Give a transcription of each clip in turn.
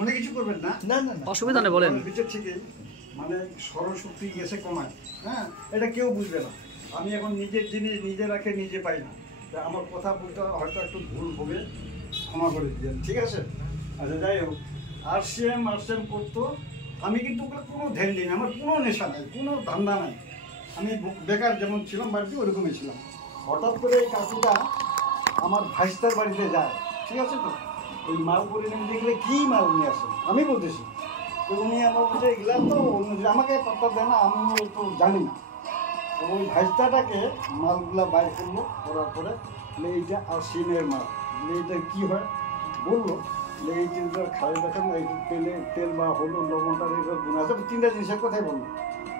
মনে কিছু করবেন না, না না অসুবিধা নেই, বলেন। ভিতর থেকে মানে স্মরণশক্তি গেছে কমায়, হ্যাঁ, এটা কেউ বুঝবে না। আমি এখন নিজের জিনিস নিজে রাখে নিজে পাই না, আমার কথা বলতে হয়তো একটু ভুল হবে, ক্ষমা করে দিলেন, ঠিক আছে? আচ্ছা, যাই হোক, আরসিএম করতো। আমি কিন্তু কোনো ধ্যান দিই না, আমার কোনো নেশা নাই, কোনো ধান্দা নাই। আমি বেকার যেমন ছিলাম বাড়িতে ওরকমই ছিলাম। হঠাৎ করে এই কাকুটা আমার ভাইস্তার বাড়িতে যায়, ঠিক আছে? তো ওই মাল পরিমাণ দেখলে কী মাল নিয়ে আসেন আমি বলতেছি, তো উনি আমার বলছে এগুলা তো আমাকে পাত্তা দেয় না, আমি তো জানি না। তো ওই ভাইস্তাটাকে মালগুলা বাইর করলো, করার পরে এইটা আরসিএমের মাল, এইটা কী হয় বললো, এই জিনিসটা খাই দেখেন, এই তেল বা হলুদ লবণটা এইসব গুণ আছে, 3টা জিনিসের কথাই বললো।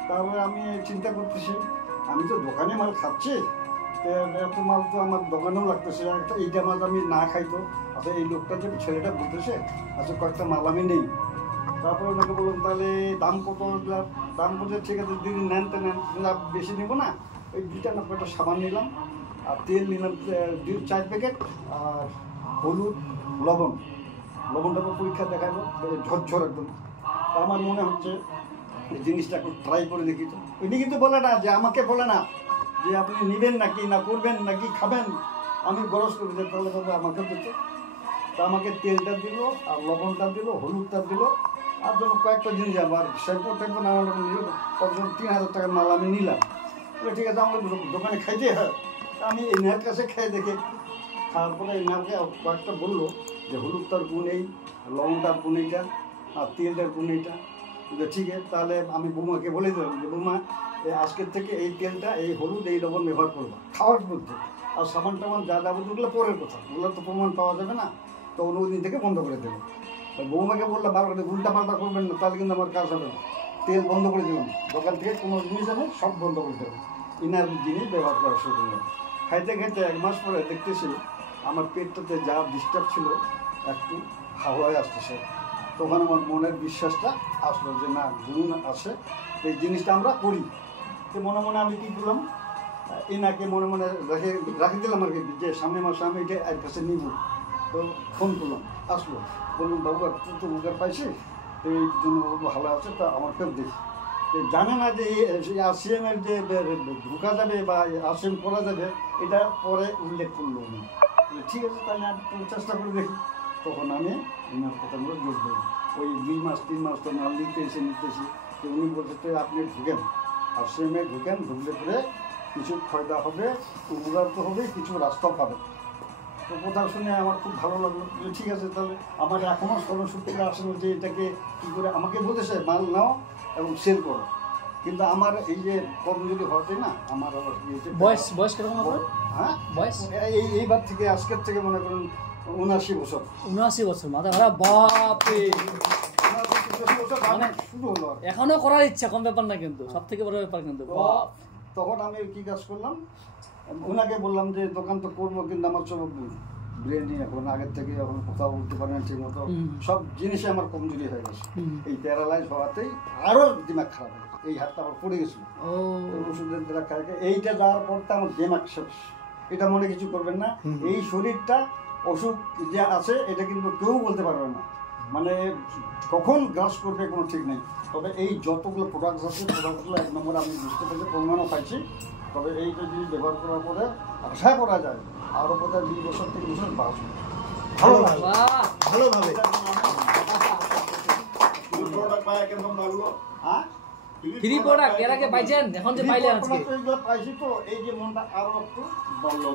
তারপরে আমি চিন্তা করতেছি, আমি তো দোকানে মাল খাচ্ছি, এত মাল তো আমার দোকানেও লাগতেছে, এইটা মাল আমি না খাইতো। আচ্ছা, এই লোকটা যে ছেলেটা বলতেছে, আচ্ছা কয়েকটা মাল আমি নেই। তারপরে ওনাকে বললাম তাহলে দাম কত? দাম বলছে ঠিক আছে, যদি নেন তো নেন, বেশি নেবো না। ওই 2টা না কয়েকটা সাবান নিলাম, আর তেল নিলাম 4 প্যাকেট, আর হলুদ লবণটা পরীক্ষা দেখাবো ঝরঝর একদম। তা আমার মনে হচ্ছে এই জিনিসটা একটু ট্রাই করে দেখি। তো উনি কিন্তু বলে না যে, আমাকে বলে না যে আপনি নেবেন নাকি না করবেন নাকি খাবেন, আমি গরজ করে দিতে তাহলে তবে আমাকে দিত। তা আমাকে তেলটা দিল, আর লবণটা দিল, হলুদটা দিল, আর যেন কয়েকটা জিনিস আবার শ্যাম্পু ট্যাম্পু নানা রকম নিল। কতজন 3000 টাকার মাল আমি নিলাম। ঠিক আছে, আমাকে দোকানে খাইতে হয়, তা আমি এই নেয়ার কাছে খেয়ে দেখে, তারপরে এই নেয়াকে কয়েকটা বললো যে হলুদটার গুণ এই, লবণটার গুণ এইটা, আর তেলটার গুণ এইটা। ঠিক আছে, তাহলে আমি বৌমাকে বলে দিলাম যে বৌমা আজকের থেকে এই তেলটা, এই হলুদ, এই লবণ ব্যবহার করবো খাওয়ার মধ্যে, আর সামান টামান যা যাবতীয়গুলো পরের কথা, ওগুলো তো প্রমাণ পাওয়া যাবে না, তো ওই থেকে বন্ধ করে দেবো। বৌমাকে বললাম বারবার উল্টা পাল্টা করবেন না, তাহলে কিন্তু আমার কাজ হবে না। তেল বন্ধ করে দিলাম, দোকান থেকে কোনো জিনিস আমি সব বন্ধ করে দেবো, ইনার জিনিস ব্যবহার করা শুরু করলাম। খাইতে খাইতে 1 মাস পরে দেখতেছি আমার পেটটাতে যা ডিস্টার্ব ছিল একটু হাওয়ায় আসতেছে। তখন আমার মনের বিশ্বাসটা আসলো যে না, গুণ আছে, এই জিনিসটা আমরা করি। তো মনে মনে আমি কী করলাম, এনাকে মনে মনে রাখি দিলাম আর কি, যে সামনের মাসে আমি এটা এর কাছে নিব। তো ফোন করলাম, আসলো, বললাম বাবু একটু তো উপকার পাইছি, তো এই জন্য ভালো আছে, তা আমার কেউ দেখি জানে না যে এই আরসিএমের যে ঢোকা যাবে বা আরসিএম করা যাবে, এটা পরে উল্লেখ করলো উনি। ঠিক আছে, তাহলে আমি চেষ্টা করে দেখি। তখন আমি ওনার কথাগুলো যোগ দিলাম। ওই 2 মাস 3 মাস তো মাল নিতেছি তো উনি বলছে তো আপনি ঢুকেন আরসিএমে, ঢুকলে পরে কিছু ফায়দা হবে, উপকার তো হবে, কিছু রাস্তাও পাবে। তো কথা শুনে আমার খুব ভালো লাগলো, যে ঠিক আছে, তাহলে আমার এখনও স্মরণশক্তিটা আসে যে এটাকে কী করে আমাকে বলতেছে মাল নাও এবং সেল করো। কিন্তু আমার এই যে কর্মজীবী হওয়াতে না, আমার আবার বয়স কিরকম? হ্যাঁ, বয়স এইবার থেকে আজকের থেকে মনে করুন 79 বছর। 79 বছর, মাথা খারাপ, বাপরে! শুরু হলো, এখনো করার ইচ্ছা, কম ব্যাপার না কিন্তু, সব থেকে বড় ব্যাপার কিন্তু। তখন আমি কি কাজ করলাম, ওনাকে বললাম যে দোকান তো করবো, কিন্তু আমার সব ব্রেনই এখন আগের থেকে এখন কোথাও বলতে পারি না ঠিক মতো, সব জিনিসে আমার কমজোরি হয়ে গেছে। এই প্যারালাইজ হওয়াতেই আরও দিমাগ খারাপ হয়ে গেছে, এই হাতটা আমার পড়ে গেছিলো ওষুধের দ্বারা খাই। এইটা যাওয়ার পর তো আমার দিমাগ শেষ। এটা মনে কিছু করবেন না, এই শরীরটা অসুখ যে আছে এটা কিন্তু কেউ বলতে পারবে না, মানে কখন গ্রাস করবে কোনো ঠিক নেই। তবে এই যতগুলো প্রোডাক্টস আছে, প্রোডাক্টগুলো 1 নম্বর আমি বুঝতে পেরেছি, প্রমাণও পাইছি। তবে এইটা যদি ব্যবহার করার পরে আশা করা যায় আরও বোধহয় 2 বছর 3 বছর বাঁচবে ভালোভাবে। ফ্রি প্রোডাক্ট এর আগে পাইছেন, এখন যে পাইলেন আজকে এইগুলো পাইছি, তো এই যে মনটা আরো একটু ভালো।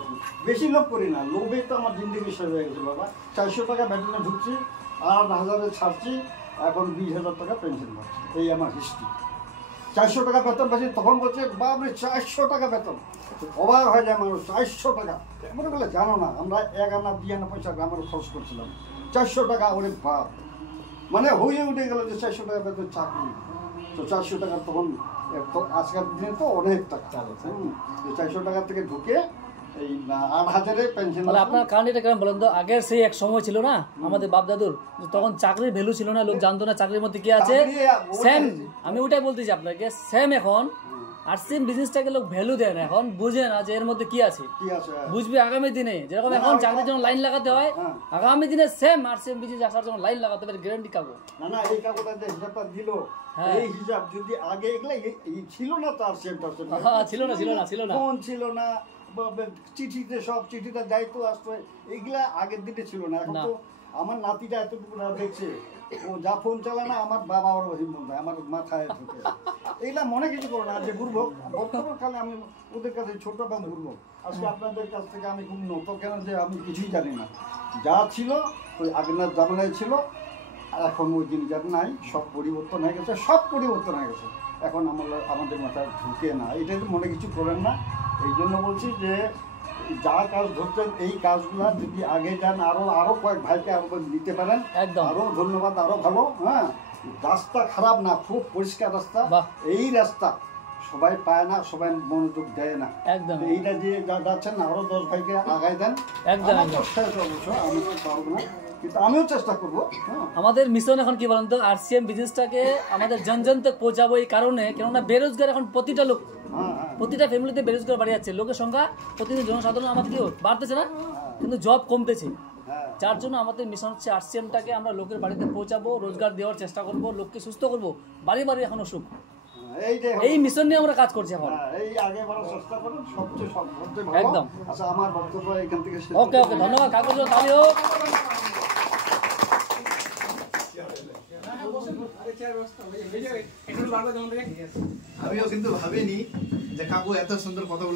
বেশি লোভ করি না, লোভে তো আমার জিন্দগি শেষ হয়ে গেছে বাবা। 400 টাকা বেতনে ঢুকছি, আর 1000-এ ছাড়ছি, এখন 20,000 টাকা পেনশন পাচ্ছি, এই আমার হিস্ট্রি। 400 টাকা বেতন পাচ্ছি, তখন বলছে বাপরে 400 টাকা বেতন, অবাক হয়ে যায় মানুষ। 400 টাকা মনে করলে জানো না, আমরা 1 আনা 2 আনা পয়সা গ্রামের খরচ করছিলাম, 400 টাকা, ওরে বাপ, মানে হয়ে উঠে গেল যে 400 টাকা বেতন চাকরি। তো 400 টাকা তখন আজকাল দিনে তো অনেক টাকা, 400 টাকা থেকে ঢুকে এই 8,000-এ পেনশন। আপনার কারণটা কেমন বলেন তো? আগের সেই এক সময় ছিল না আমাদের বাপ দাদুর, তখন চাকরির ভ্যালু ছিল না, লোক জানতো না চাকরির মধ্যে কি আছে। সেম আমি ওটাই বলতেছি আপনাকে, সেম এখন আরসিএম বিজনেসটাকে লোক ভ্যালু দেয় না, এখন বুঝে না যে এর মধ্যে কি আছে। কি আছে? বুঝবি আগামী দিনে, যেরকম এখন চাকরির জন্য লাইন লাগাতে হয়, হ্যাঁ। আগামী দিনে সেম আরসিএম বিজনেস আসার জন্য লাইন লাগাতে হবে, গ্যারান্টি কাগো। না এই কাগজটা যে হিসাবটা দিল, হ্যাঁ। এই হিসাব যদি আগে এগুলা এই ছিল না তো আর সেম ছিল না। ফোন ছিল না, চিঠিতে সব চিঠিতে দায়িত্ব আসতো, এগুলা আগের দিনে ছিল না। এখন তো আমার নাতিটা এতটুকু না দেখছে, ও যা ফোন চালায় না আমার বাবা ওর হিম্মত দেয় আমার মাথায় ঢুকে। এইগুলা মনে কিছু করো না যে ঘুরবো, বর্তমানকালে আমি ওদের কাছে ছোট এবং ঘুরবো। আজকে আপনাদের কাছ থেকে আমি খুব নত, কেন যে আমি কিছুই জানি না। যা ছিল ওই আগের জামানায় ছিল, এখন ওই জিনিস আর নাই, সব পরিবর্তন হয়ে গেছে, এখন আমাদের মাথায় ঢুকে না। এটা মনে কিছু করেন না। এই জন্য বলছি যে যা কাজ ধরছেন এই কাজগুলা যদি আগে যান, আরো কয়েক ভাইকে আরো নিতে পারেন, একদম। আরো ধন্যবাদ, আরো ভালো। হ্যাঁ, রাস্তা খারাপ না, খুব পরিষ্কার রাস্তা। এই রাস্তা সবাই পায় না, সবাই মনোযোগ দেয় না। একদম। এইটা যে যাচ্ছেন না, আরো 10 ভাইকে আগায় দেন। একদম। আমি তো পারবো না, কিন্তু আমিও চেষ্টা করবো। আমাদের মিশন এখন কি বলেন তো, আরসিএম বিজনেসটাকে আমাদের জন তক পৌঁছাবো এই কারণে, কেননা বেরোজগার এখন প্রতিটা লোক, প্রতিটা ফ্যামিলিতে বেরোজগার বাড়ি যাচ্ছে, লোকের সংখ্যা প্রতিদিন জনসাধারণ আমাদের কি বাড়তেছে না, কিন্তু জব কমতেছে। যার জন্য আমাদের মিশন হচ্ছে আরসিএমটাকে আমরা লোকের বাড়িতে পৌঁছাবো, রোজগার দেওয়ার চেষ্টা করব, লোককে সুস্থ করব, বাড়ি বাড়ি এখন অসুখ। এই মিশন নিয়ে আমরা কাজ করছি এখন। এই আগে বড় চেষ্টা করুন, সবচেয়ে ভালো। একদম। আচ্ছা, আমার বক্তব্য এখান থেকে শেষ। ওকে, ধন্যবাদ। কাগজ তালি হোক। আমিও কিন্তু ভাবিনি যে কাকু এত সুন্দর কথা